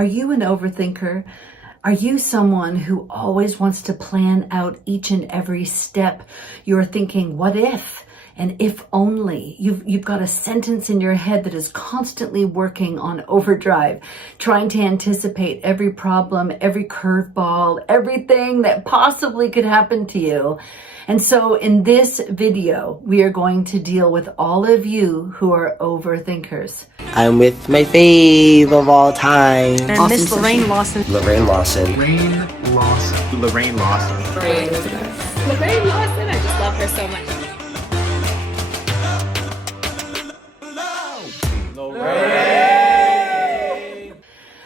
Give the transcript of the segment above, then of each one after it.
Are you an overthinker? Are you someone who always wants to plan out each and every step? You're thinking, what if? And if only. You've got a sentence in your head that is constantly working on overdrive, trying to anticipate every problem, every curveball, everything that possibly could happen to you. And so in this video, we are going to deal with all of you who are overthinkers. I'm with my fave of all time. And Miss Lorraine Lawson. Lorraine Lawson. Lorraine Lawson. Lorraine Lawson. Lorraine Lawson. I just love her so much.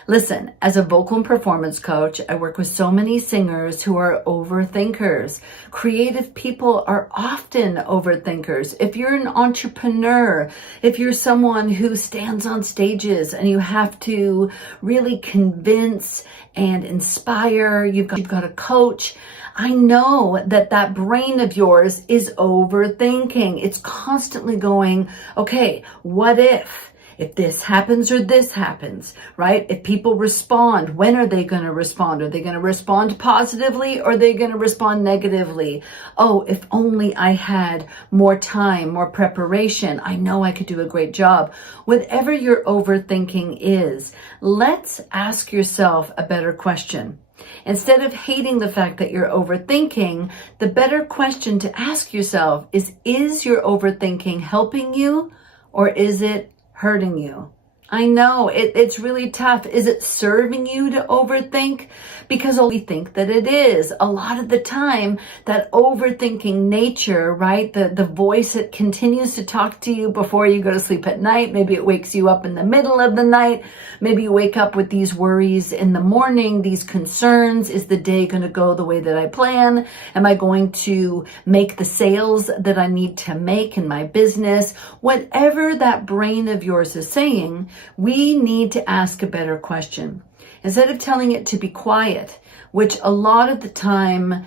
Listen, as a vocal and performance coach, I work with so many singers who are overthinkers. Creative people are often overthinkers. If you're an entrepreneur, if you're someone who stands on stages and you have to really convince and inspire, you've got a coach, I know that brain of yours is overthinking. It's constantly going, okay, what if? If this happens or this happens, right? If people respond, when are they going to respond? Are they going to respond positively or are they going to respond negatively? Oh, if only I had more time, more preparation. I know I could do a great job. Whatever your overthinking is, let's ask yourself a better question. Instead of hating the fact that you're overthinking, the better question to ask yourself is your overthinking helping you or is it hurting you? I know it's really tough. Is it serving you to overthink? Because we think that it is. A lot of the time, that overthinking nature, right? The voice that continues to talk to you before you go to sleep at night. Maybe it wakes you up in the middle of the night. Maybe you wake up with these worries in the morning, these concerns. Is the day going to go the way that I plan? Am I going to make the sales that I need to make in my business? Whatever that brain of yours is saying, we need to ask a better question. Instead of telling it to be quiet, which a lot of the time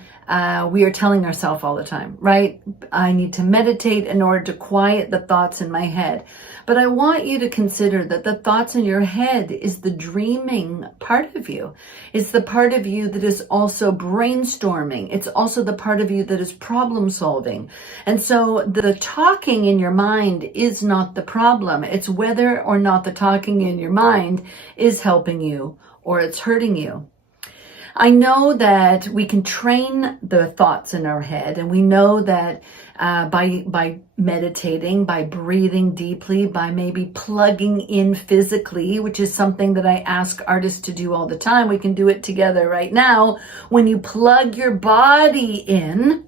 we are telling ourselves all the time, right? I need to meditate in order to quiet the thoughts in my head. But I want you to consider that the thoughts in your head is the dreaming part of you. It's the part of you that is also brainstorming. It's also the part of you that is problem solving. And so the talking in your mind is not the problem. It's whether or not the talking in your mind is helping you or it's hurting you. I know that we can train the thoughts in our head, and we know that by meditating, by breathing deeply, by maybe plugging in physically, which is something that I ask artists to do all the time. We can do it together right now. When you plug your body in,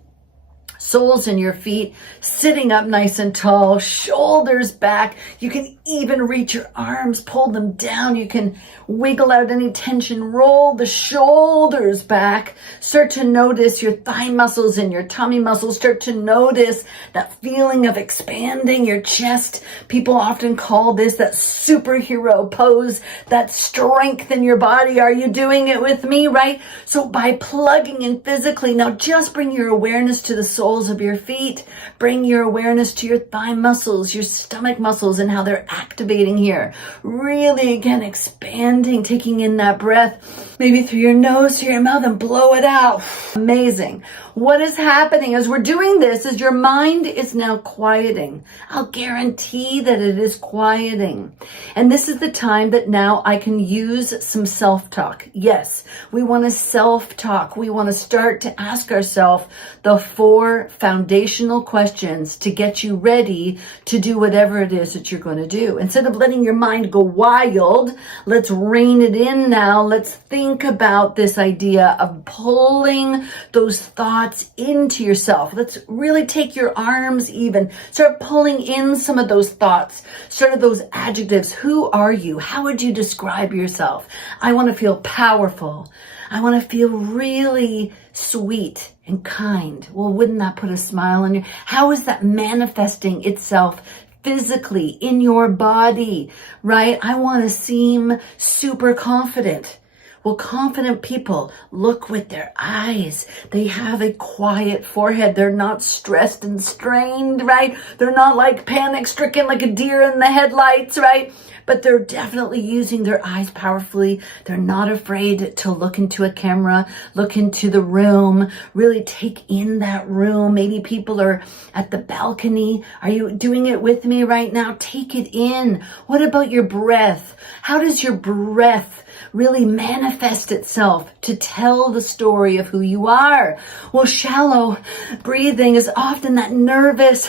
soles in your feet, sitting up nice and tall, shoulders back. You can even reach your arms, pull them down. You can wiggle out any tension, roll the shoulders back. Start to notice your thigh muscles and your tummy muscles. Start to notice that feeling of expanding your chest. People often call this that superhero pose, that strength in your body. Are you doing it with me, right? So by plugging in physically, now just bring your awareness to the soles of your feet. Bring your awareness to your thigh muscles, your stomach muscles, and how they're activating here. Really, again, expanding, taking in that breath, maybe through your nose, through your mouth, and blow it out. Amazing. What is happening as we're doing this is your mind is now quieting. I'll guarantee that it is quieting. And this is the time that now I can use some self-talk. Yes, we want to self-talk. We want to start to ask ourselves the 4 foundational questions to get you ready to do whatever it is that you're going to do. Instead of letting your mind go wild, let's rein it in now. Let's think about this idea of pulling those thoughts into yourself. Let's really take your arms even. Start pulling in some of those thoughts. Start of those adjectives. Who are you? How would you describe yourself? I want to feel powerful. I want to feel really sweet and kind. Well, wouldn't that put a smile on you? How is that manifesting itself physically in your body, right? I want to seem super confident. Well, confident people look with their eyes. They have a quiet forehead. They're not stressed and strained, right? They're not like panic stricken like a deer in the headlights, right? But they're definitely using their eyes powerfully. They're not afraid to look into a camera, look into the room, really take in that room. Maybe people are at the balcony. Are you doing it with me right now? Take it in. What about your breath? How does your breath really manifest itself to tell the story of who you are? Well, shallow breathing is often that nervous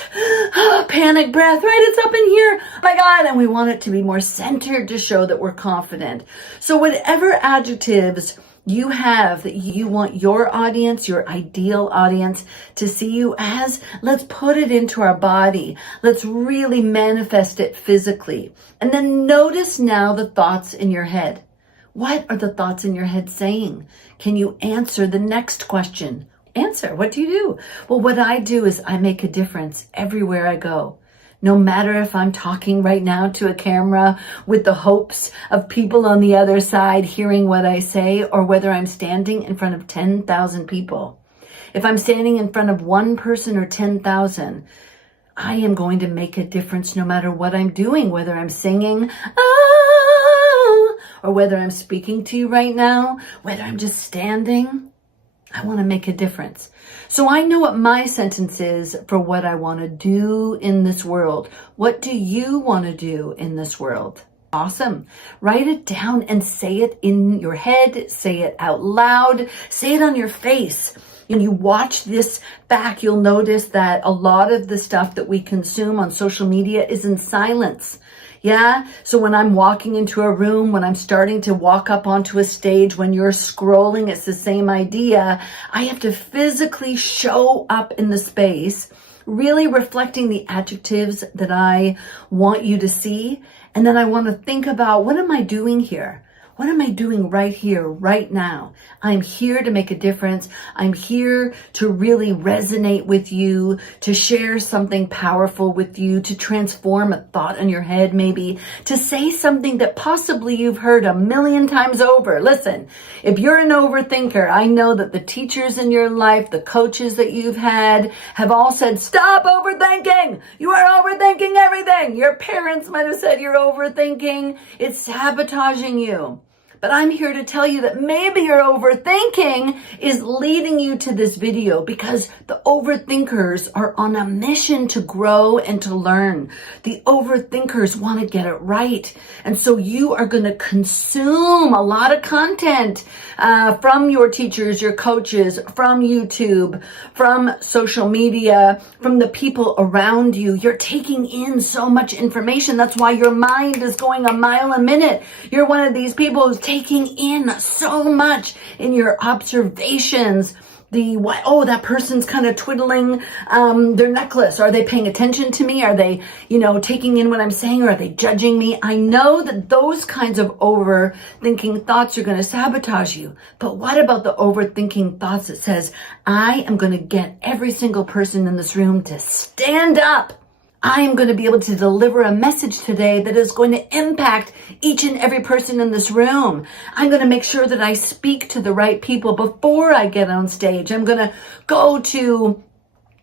panic breath, right? It's up in here, oh my God, and we want it to be more centered to show that we're confident. So whatever adjectives you have that you want your audience, your ideal audience to see you as, let's put it into our body. Let's really manifest it physically. And then notice now the thoughts in your head. What are the thoughts in your head saying? Can you answer the next question? Answer. What do you do? Well, what I do is I make a difference everywhere I go. No matter if I'm talking right now to a camera with the hopes of people on the other side hearing what I say, or whether I'm standing in front of 10,000 people. If I'm standing in front of one person or 10,000, I am going to make a difference no matter what I'm doing, whether I'm singing, or whether I'm speaking to you right now, whether I'm just standing. I want to make a difference. So I know what my sentence is for what I want to do in this world. What do you want to do in this world? Awesome. Write it down and say it in your head. Say it out loud. Say it on your face. When you watch this back, you'll notice that a lot of the stuff that we consume on social media is in silence. Yeah. So when I'm walking into a room, when I'm starting to walk up onto a stage, when you're scrolling, it's the same idea. I have to physically show up in the space, really reflecting the adjectives that I want you to see. And then I want to think about, what am I doing here? What am I doing right here, right now? I'm here to make a difference. I'm here to really resonate with you, to share something powerful with you, to transform a thought in your head, maybe, to say something that possibly you've heard a million times over. Listen, if you're an overthinker, I know that the teachers in your life, the coaches that you've had, have all said, stop overthinking. You are overthinking everything. Your parents might have said you're overthinking. It's sabotaging you. But I'm here to tell you that maybe your overthinking is leading you to this video, because the overthinkers are on a mission to grow and to learn. The overthinkers want to get it right. And so you are going to consume a lot of content from your teachers, your coaches, from YouTube, from social media, from the people around you. You're taking in so much information. That's why your mind is going a mile a minute. You're one of these people who's taking in so much in your observations. That person's kind of twiddling their necklace. Are they paying attention to me? Are they, taking in what I'm saying? Or are they judging me? I know that those kinds of overthinking thoughts are going to sabotage you. But what about the overthinking thoughts that says, I am going to get every single person in this room to stand up. I am going to be able to deliver a message today that is going to impact each and every person in this room. I'm going to make sure that I speak to the right people before I get on stage. I'm going to go to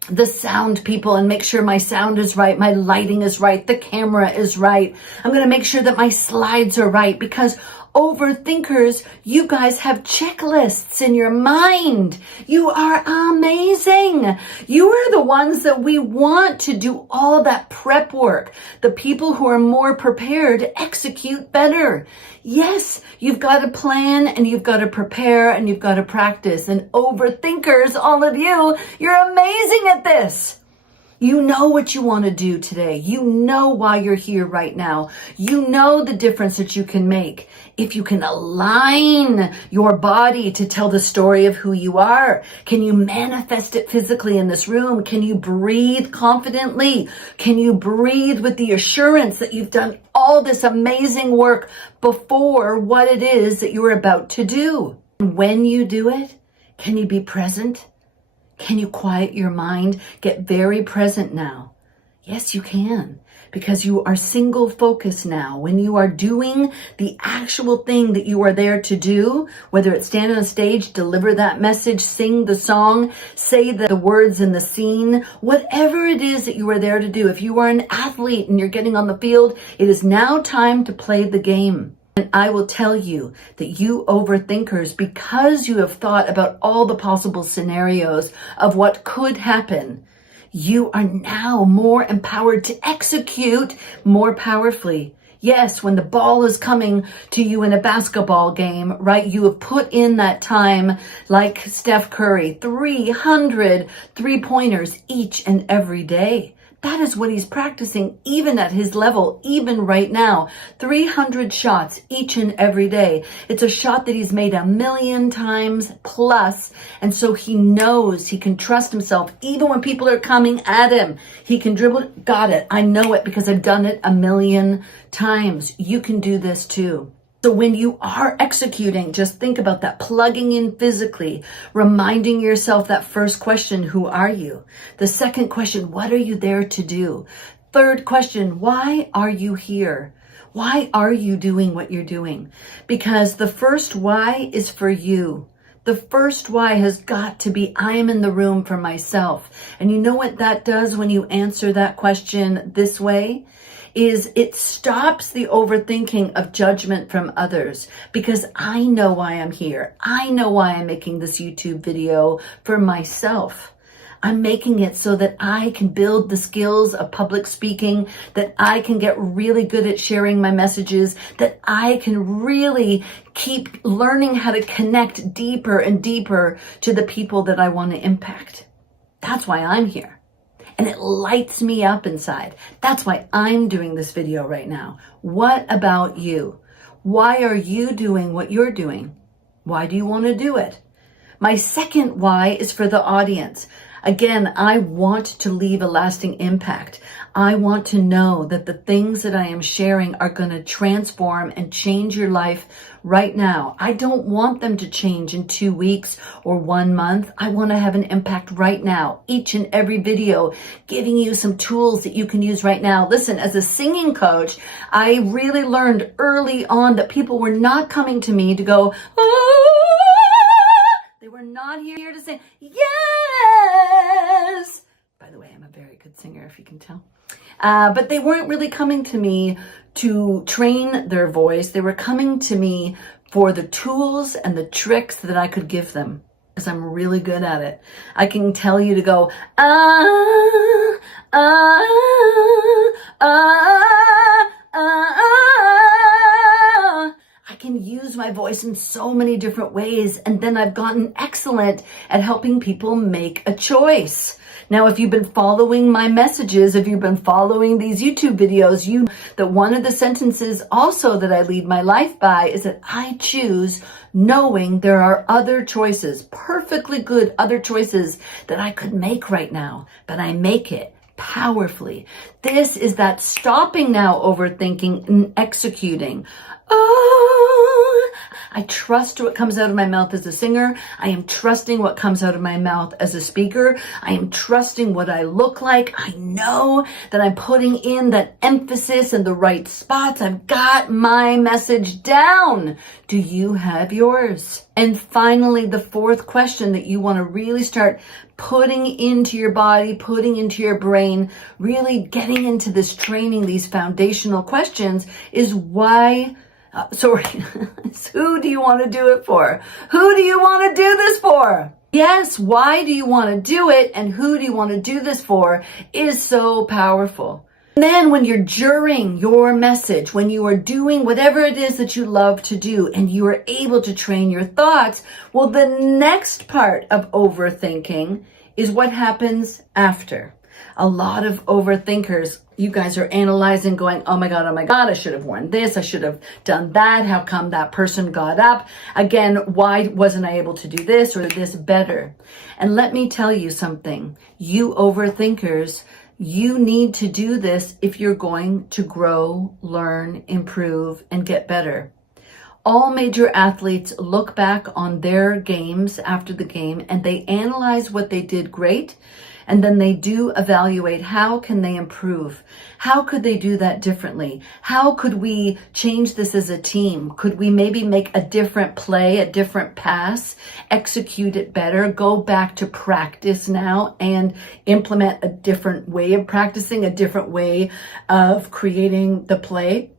the sound people and make sure my sound is right, my lighting is right, the camera is right. I'm going to make sure that my slides are right, because overthinkers, you guys have checklists in your mind. You are amazing. You are the ones that we want to do all that prep work. The people who are more prepared execute better. Yes, you've got to plan and you've got to prepare and you've got to practice. And overthinkers, all of you, you're amazing at this. You know what you want to do today. You know why you're here right now. You know the difference that you can make if you can align your body to tell the story of who you are. Can you manifest it physically in this room? Can you breathe confidently? Can you breathe with the assurance that you've done all this amazing work before what it is that you're about to do? And when you do it, can you be present? Can you quiet your mind? Get very present now. Yes, you can, because you are single focused now. When you are doing the actual thing that you are there to do, whether it's stand on a stage, deliver that message, sing the song, say the words in the scene, whatever it is that you are there to do. If you are an athlete and you're getting on the field, it is now time to play the game. And I will tell you that you overthinkers, because you have thought about all the possible scenarios of what could happen, you are now more empowered to execute more powerfully. Yes, when the ball is coming to you in a basketball game, right? You have put in that time like Steph Curry, 300 three-pointers each and every day. That is what he's practicing, even at his level, even right now. 300 shots each and every day. It's a shot that he's made 1,000,000 times plus. And so he knows he can trust himself. Even when people are coming at him, he can dribble. Got it. I know it because I've done it 1,000,000 times. You can do this too. So when you are executing, just think about that, plugging in physically, reminding yourself that first question, who are you? The second question, what are you there to do? Third question, why are you here? Why are you doing what you're doing? Because the first why is for you. The first why has got to be, I am in the room for myself. And you know what that does when you answer that question this way? Is it stops the overthinking of judgment from others, because I know why I'm here. I know why I'm making this YouTube video for myself. I'm making it so that I can build the skills of public speaking, that I can get really good at sharing my messages, that I can really keep learning how to connect deeper and deeper to the people that I want to impact. That's why I'm here. And it lights me up inside. That's why I'm doing this video right now. What about you? Why are you doing what you're doing? Why do you want to do it? My second why is for the audience. Again, I want to leave a lasting impact. I want to know that the things that I am sharing are going to transform and change your life right now. I don't want them to change in 2 weeks or 1 month. I want to have an impact right now. Each and every video giving you some tools that you can use right now. Listen, as a singing coach, I really learned early on that people were not coming to me to go, oh, they were not here to say, yes. By the way, I'm a very good singer, if you can tell. But they weren't really coming to me to train their voice. They were coming to me for the tools and the tricks that I could give them, because I'm really good at it. I can tell you to go, ah, ah, ah, ah. I can use my voice in so many different ways, and then I've gotten excellent at helping people make a choice. Now, if you've been following my messages, if you've been following these YouTube videos, you know that one of the sentences also that I lead my life by is that I choose knowing there are other choices, perfectly good other choices that I could make right now, but I make it powerfully. This is that stopping now overthinking and executing. Oh, I trust what comes out of my mouth as a singer. I am trusting what comes out of my mouth as a speaker. I am trusting what I look like. I know that I'm putting in that emphasis in the right spots. I've got my message down. Do you have yours? And finally, the fourth question that you want to really start putting into your body, putting into your brain, really getting into this training, these foundational questions is why. Who do you want to do it for? Who do you want to do this for? Yes, why do you want to do it and who do you want to do this for is so powerful. And then when you're during your message, when you are doing whatever it is that you love to do and you are able to train your thoughts, well, the next part of overthinking is what happens after. A lot of overthinkers, you guys are analyzing, going, oh my God, I should have worn this. I should have done that. How come that person got up? Again, why wasn't I able to do this or this better? And let me tell you something, you overthinkers, you need to do this if you're going to grow, learn, improve, and get better. All major athletes look back on their games after the game and they analyze what they did great and then they do evaluate how can they improve. How could they do that differently? How could we change this as a team? Could we maybe make a different play, a different pass, execute it better, go back to practice now and implement a different way of practicing, a different way of creating the play?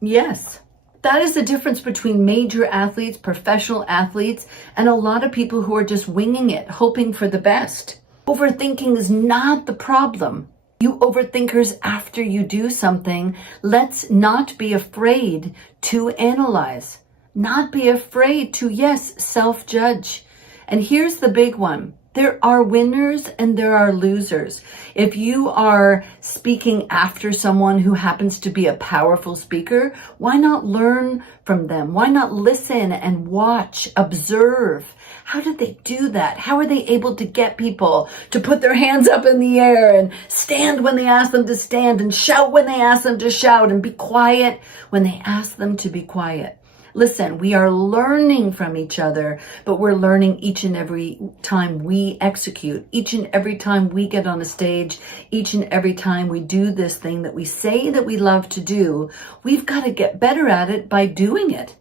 Yes. That is the difference between major athletes, professional athletes, and a lot of people who are just winging it, hoping for the best. Overthinking is not the problem. You overthinkers, after you do something, let's not be afraid to analyze. Not be afraid to, yes, self-judge. And here's the big one. There are winners and there are losers. If you are speaking after someone who happens to be a powerful speaker, why not learn from them? Why not listen and watch, observe? How did they do that? How are they able to get people to put their hands up in the air and stand when they ask them to stand and shout when they ask them to shout and be quiet when they ask them to be quiet? Listen, we are learning from each other, but we're learning each and every time we execute, each and every time we get on a stage, each and every time we do this thing that we say that we love to do. We've got to get better at it by doing it.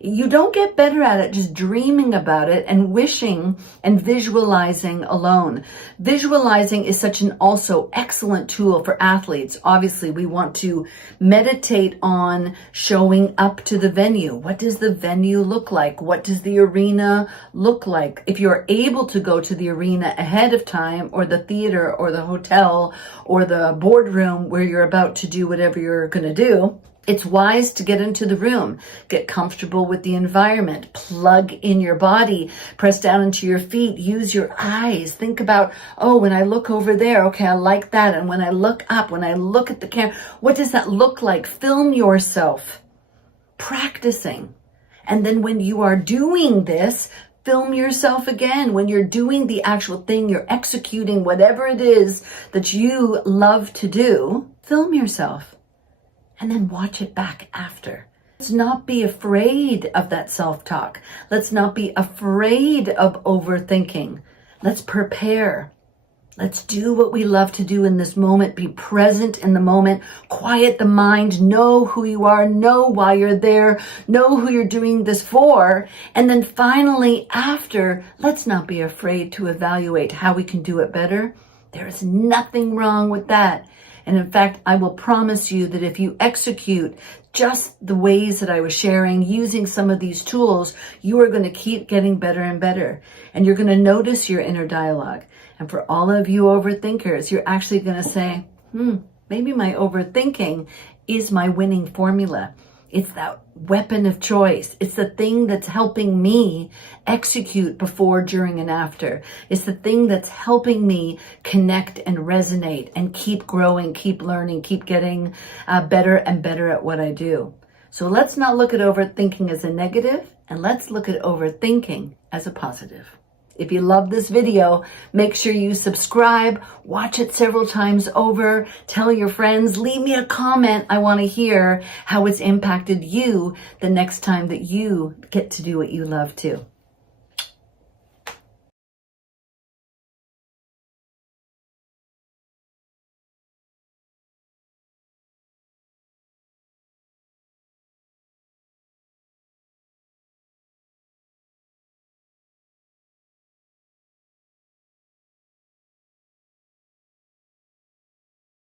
You don't get better at it just dreaming about it and wishing and visualizing alone. Visualizing is such an also excellent tool for athletes. Obviously, we want to meditate on showing up to the venue. What does the venue look like? What does the arena look like? If you're able to go to the arena ahead of time, or the theater or the hotel or the boardroom where you're about to do whatever you're going to do, it's wise to get into the room, get comfortable with the environment, plug in your body, press down into your feet, use your eyes. Think about, oh, when I look over there, okay, I like that. And when I look up, when I look at the camera, what does that look like? Film yourself practicing. And then when you are doing this, film yourself again. When you're doing the actual thing, you're executing whatever it is that you love to do, film yourself. And then watch it back after. Let's not be afraid of that self-talk. Let's not be afraid of overthinking. Let's prepare. Let's do what we love to do in this moment. Be present in the moment. Quiet the mind. Know who you are. Know why you're there. Know who you're doing this for. And then finally, after, let's not be afraid to evaluate how we can do it better. There is nothing wrong with that. And in fact, I will promise you that if you execute just the ways that I was sharing, using some of these tools, you are going to keep getting better and better. And you're going to notice your inner dialogue. And for all of you overthinkers, you're actually going to say, maybe my overthinking is my winning formula. It's that weapon of choice. It's the thing that's helping me execute before, during, and after. It's the thing that's helping me connect and resonate and keep growing, keep learning, keep getting better and better at what I do. So let's not look at overthinking as a negative, and let's look at overthinking as a positive. If you love this video, make sure you subscribe, watch it several times over, tell your friends, leave me a comment. I want to hear how it's impacted you the next time that you get to do what you love to.